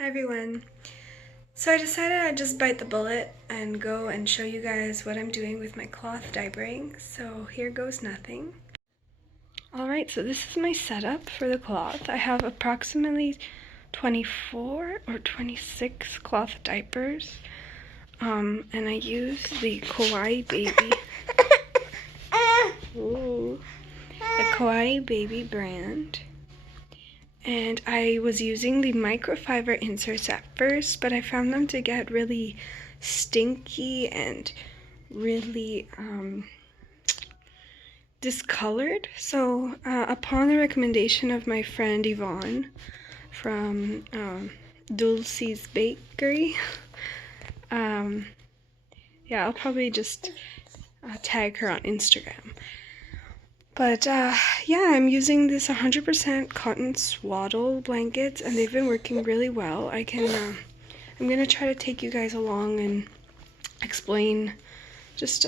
Hi everyone. So I decided I'd just bite the bullet and go and show you guys what I'm doing with my cloth diapering. So here goes nothing. Alright, so this is my setup for the cloth. I have approximately 24 or 26 cloth diapers. And I use the Kawaii Baby. Ooh, the Kawaii Baby brand. And I was using the microfiber inserts at first, but I found them to get really stinky and really discolored. So upon the recommendation of my friend Yvonne from Dulce's Bakery, yeah, I'll probably just tag her on Instagram. But yeah, I'm using this 100% cotton swaddle blankets, and they've been working really well. I'm gonna try to take you guys along and explain, just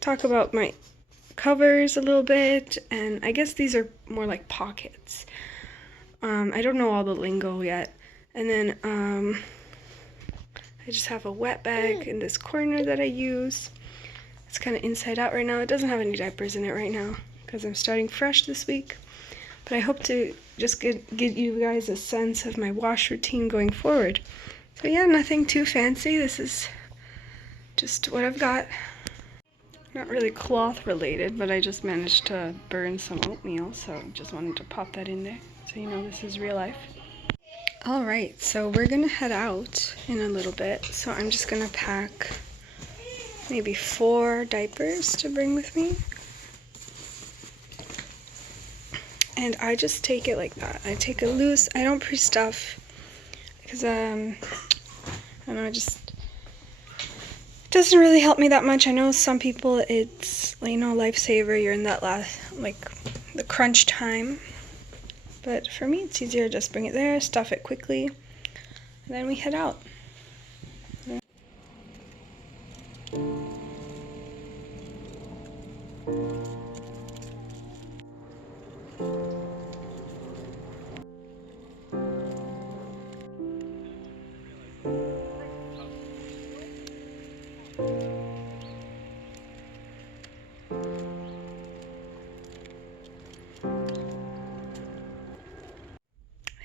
talk about my covers a little bit, and I guess these are more like pockets. I don't know all the lingo yet. And then I just have a wet bag in this corner that I use. It's kind of inside out right now. It doesn't have any diapers in it right now, because I'm starting fresh this week, but I hope to just give you guys a sense of my wash routine going forward. So yeah, nothing too fancy. This is just what I've got. Not really cloth related, but I just managed to burn some oatmeal, so just wanted to pop that in there so you know this is real life. Alright, so we're gonna head out in a little bit, so I'm just gonna pack maybe 4 diapers to bring with me. And I just take it like that. I take it loose. I don't pre-stuff because I don't know, it doesn't really help me that much. I know some people it's, you know, lifesaver. You're in that last, like, the crunch time. But for me, it's easier to just bring it there, stuff it quickly, and then we head out.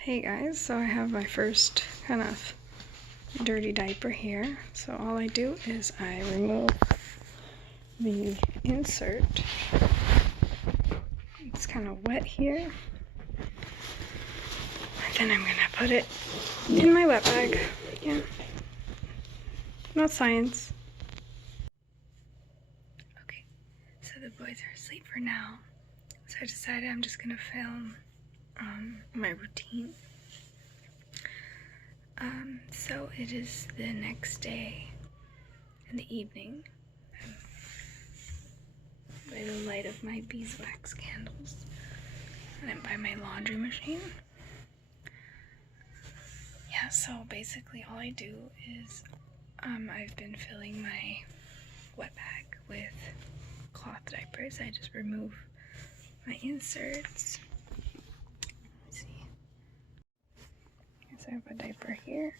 Hey guys, so I have my first kind of dirty diaper here. So all I do is I remove the insert. It's kind of wet here. And then I'm gonna put it in my wet bag. Yeah, not science. Okay, so the boys are asleep for now. So I decided I'm just gonna film my routine. So it is the next day in the evening, by the light of my beeswax candles, and I'm by my laundry machine. Yeah, so basically all I do is I've been filling my wet bag with cloth diapers. I just remove my inserts. I have a diaper here.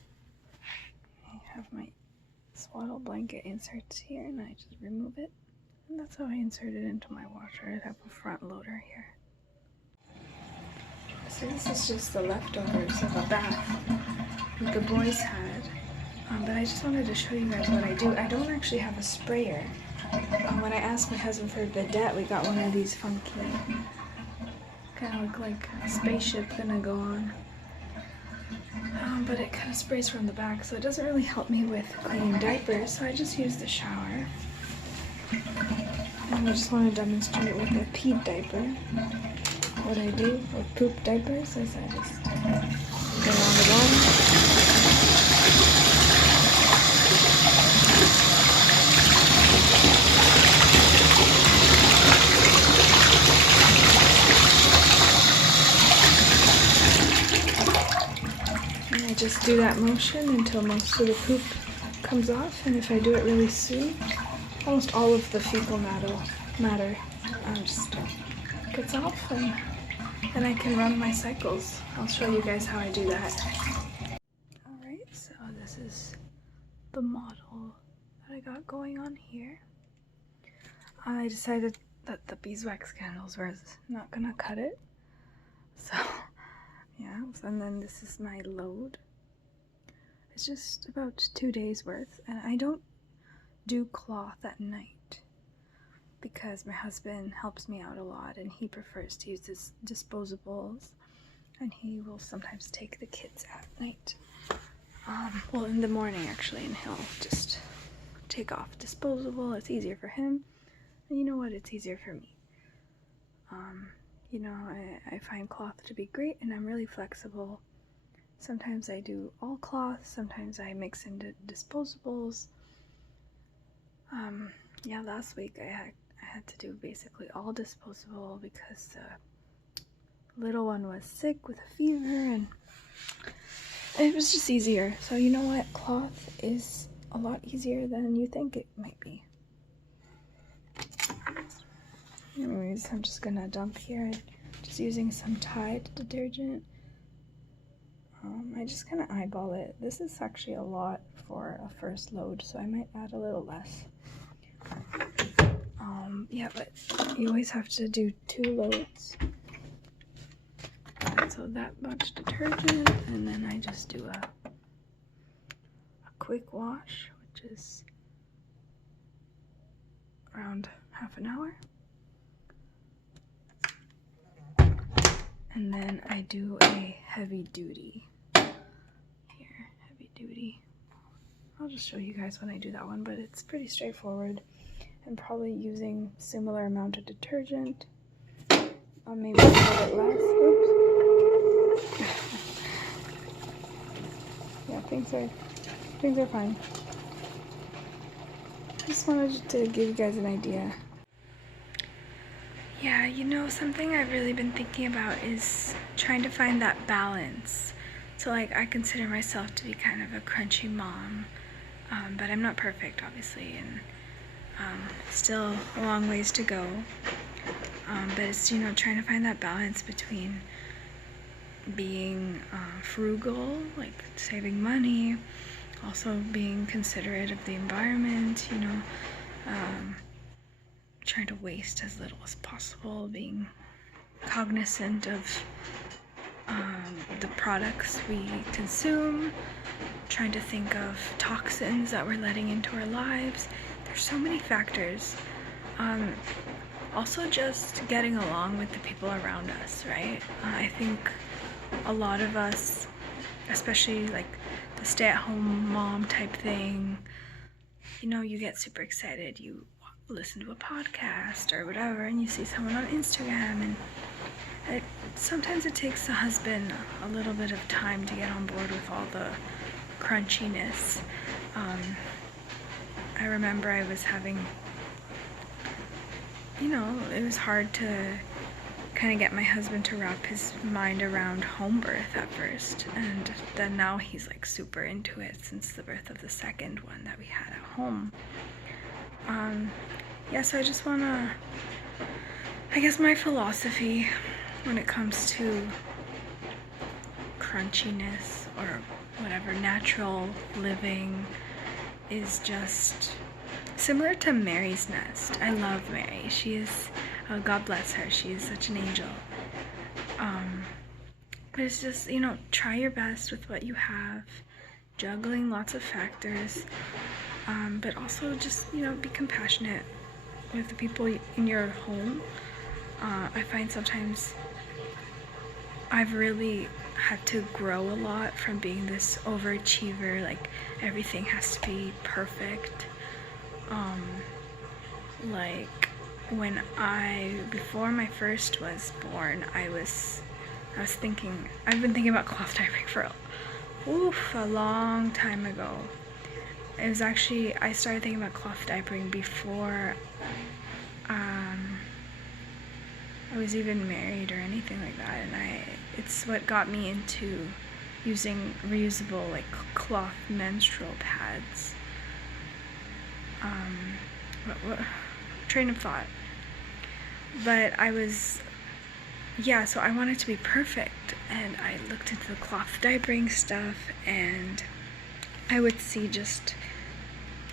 I have my swaddle blanket inserts here, and I just remove it. And that's how I insert it into my washer. I have a front loader here. So this is just the leftovers of a bath that the boys had. But I just wanted to show you guys what I do. I don't actually have a sprayer. When I asked my husband for a bidet, we got one of these funky, kind of look like a spaceship gonna go on. But it kind of sprays from the back, so it doesn't really help me with cleaning diapers, so I just use the shower. And I just want to demonstrate with a peed diaper. What I do with poop diapers is I just go on the one. Just do that motion until most of the poop comes off, and if I do it really soon, almost all of the fecal matter just gets off, and then I can run my cycles. I'll show you guys how I do that. Alright. the model that I got going on here. I decided that the beeswax candles were not gonna cut it. So, yeah, and then this is my load. It's just about 2 days worth, and I don't do cloth at night because my husband helps me out a lot and he prefers to use his disposables, and he will sometimes take the kids at night. Well, in the morning actually, and he'll just take off disposable. It's easier for him, and you know what? It's easier for me. You know, I find cloth to be great, and I'm really flexible. Sometimes I do all cloth, sometimes I mix into disposables. Yeah, last week I had to do basically all disposable because the little one was sick with a fever, and it was just easier. So you know what? Cloth is a lot easier than you think it might be. Anyways, I'm just gonna dump here. Just using some Tide detergent. I just kind of eyeball it. This is actually a lot for a first load, so I might add a little less. Yeah, but you always have to do 2 loads. So that much detergent, and then I just do a quick wash, which is around half an hour. And then I do a heavy duty. Here, heavy duty. I'll just show you guys when I do that one, but it's pretty straightforward. I'm probably using similar amount of detergent. Maybe a little bit less. Oops. Yeah, things are fine. Just wanted to give you guys an idea. Yeah, you know, something I've really been thinking about is trying to find that balance. So, like, I consider myself to be kind of a crunchy mom, but I'm not perfect, obviously, and still a long ways to go. But it's, you know, trying to find that balance between being frugal, like saving money, also being considerate of the environment, you know, trying to waste as little as possible, being cognizant of the products we consume, trying to think of toxins that we're letting into our lives. There's so many factors. Also just getting along with the people around us, right? I think a lot of us, especially like the stay-at-home mom type thing, you know, you get super excited, you listen to a podcast or whatever, and you see someone on Instagram, and sometimes it takes the husband a little bit of time to get on board with all the crunchiness. I remember I was having, you know, it was hard to kind of get my husband to wrap his mind around home birth at first, and then now he's like super into it since the birth of the second one that we had at home. Yeah, so I just wanna, I guess my philosophy when it comes to crunchiness or whatever, natural living, is just similar to Mary's Nest. I love Mary. She is, God bless her, she is such an angel. But it's just, you know, try your best with what you have, juggling lots of factors, but also just, you know, be compassionate with the people in your home. I find sometimes I've really had to grow a lot from being this overachiever, like everything has to be perfect. Like when before my first was born, I've been thinking about cloth diapering for a long time ago. It was actually, I started thinking about cloth diapering before I was even married or anything like that, and it's what got me into using reusable, like, cloth menstrual pads. Train of thought. But so I wanted to be perfect, and I looked into the cloth diapering stuff, and I would see just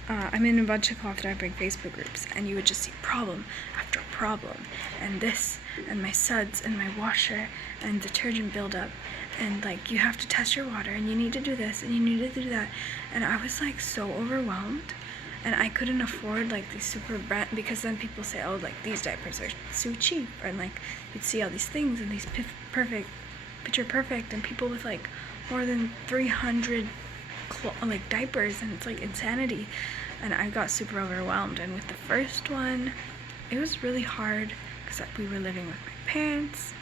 I'm in a bunch of cloth diapering Facebook groups, and you would just see problem after problem, and this, and my suds, and my washer, and detergent buildup, and like you have to test your water, and you need to do this, and you need to do that, and I was like so overwhelmed, and I couldn't afford like these super brand, because then people say, oh, like these diapers are so cheap, and like you'd see all these things and these picture perfect, and people with like more than 300 like diapers, and it's like insanity, and I got super overwhelmed. And with the first one, it was really hard because we were living with my parents,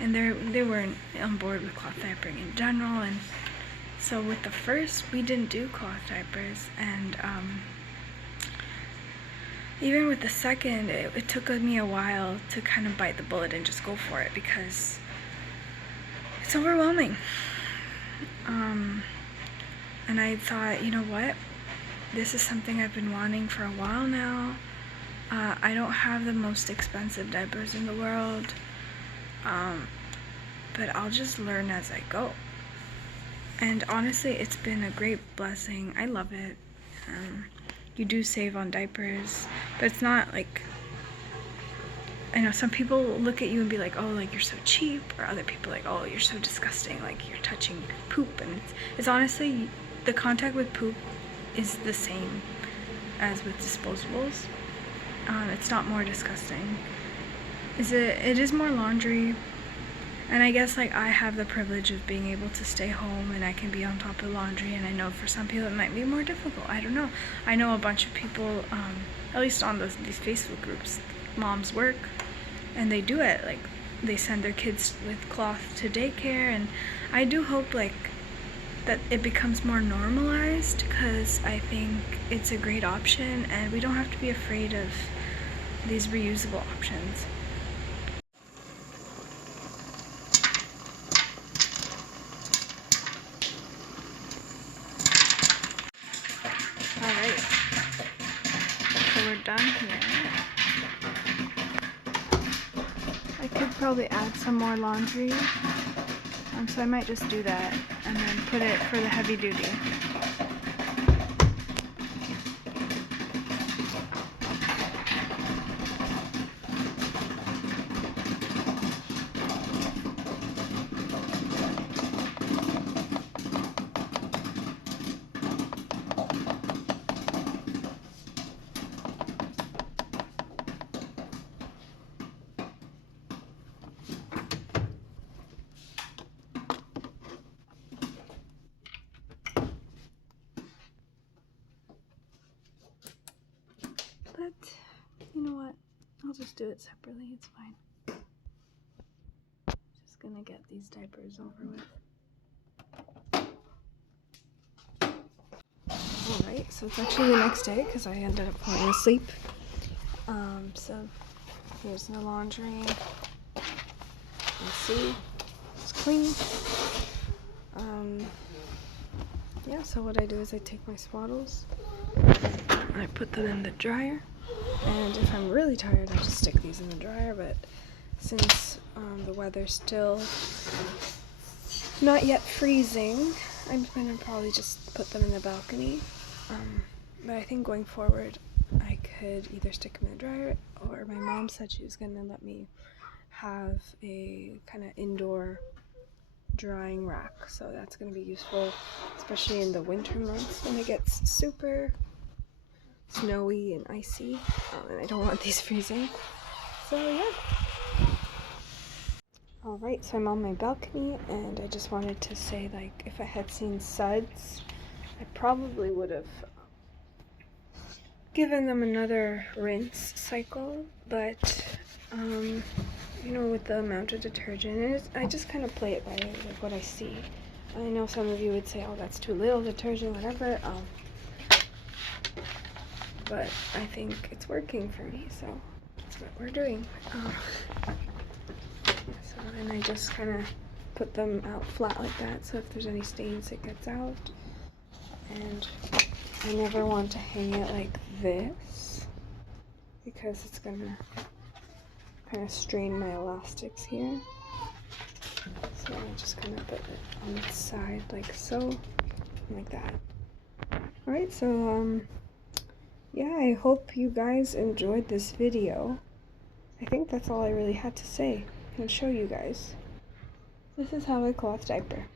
and they weren't on board with cloth diapering in general, and so with the first we didn't do cloth diapers, and even with the second, it took me a while to kind of bite the bullet and just go for it because it's overwhelming. And I thought, you know what, this is something I've been wanting for a while now. I don't have the most expensive diapers in the world, but I'll just learn as I go. And honestly, it's been a great blessing. I love it. You do save on diapers, but it's not like, I know some people look at you and be like, oh, like you're so cheap, or other people like, oh, you're so disgusting, like you're touching poop. And it's honestly, the contact with poop is the same as with disposables. It's not more disgusting. It is more laundry, and I guess like I have the privilege of being able to stay home and I can be on top of laundry, and I know for some people it might be more difficult. I don't know. I know a bunch of people, at least on these Facebook groups, moms work and they do it, like they send their kids with cloth to daycare, and I do hope like that it becomes more normalized, because I think it's a great option and we don't have to be afraid of these reusable options. Alright, so we're done here. I could probably add some more laundry, so I might just do that and then put it for the heavy duty. But, you know what, I'll just do it separately, it's fine. Just gonna get these diapers over with. Alright, so it's actually the next day because I ended up falling asleep. So here's the laundry. You see, it's clean. Yeah, so what I do is I take my swaddles and I put them in the dryer, and if I'm really tired I just stick these in the dryer, but since the weather's still not yet freezing, I'm gonna probably just put them in the balcony. But I think going forward I could either stick them in the dryer, or my mom said she was gonna let me have a kind of indoor drying rack, so that's going to be useful, especially in the winter months when it gets super snowy and icy, and I don't want these freezing. So yeah. Alright, so I'm on my balcony, and I just wanted to say, like, if I had seen suds, I probably would have given them another rinse cycle, but you know, with the amount of detergent, I just kind of play it by like what I see. I know some of you would say, oh, that's too little detergent, whatever, but I think it's working for me, so that's what we're doing. So then I just kind of put them out flat like that, so if there's any stains it gets out. And I never want to hang it like this because it's gonna kind of strain my elastics here. So I just kind of put it on its side like so, like that. Alright, so yeah, I hope you guys enjoyed this video. I think that's all I really had to say and show you guys. This is how I cloth diaper.